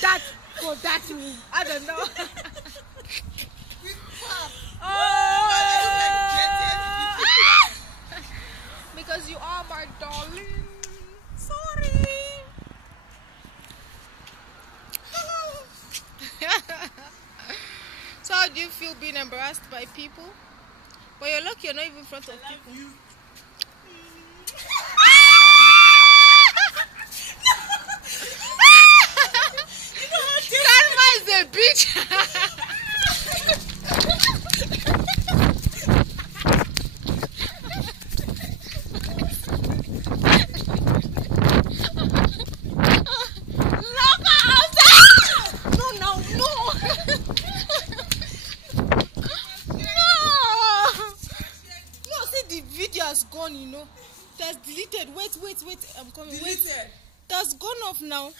that room. I don't know. Because you are my darling. Sorry. So how do you feel being embarrassed by people? But you're lucky you're not even in front of people. Karma is a bitch. Has gone, you know. That's deleted. Wait, I'm coming. Deleted. Wait. That's gone off now.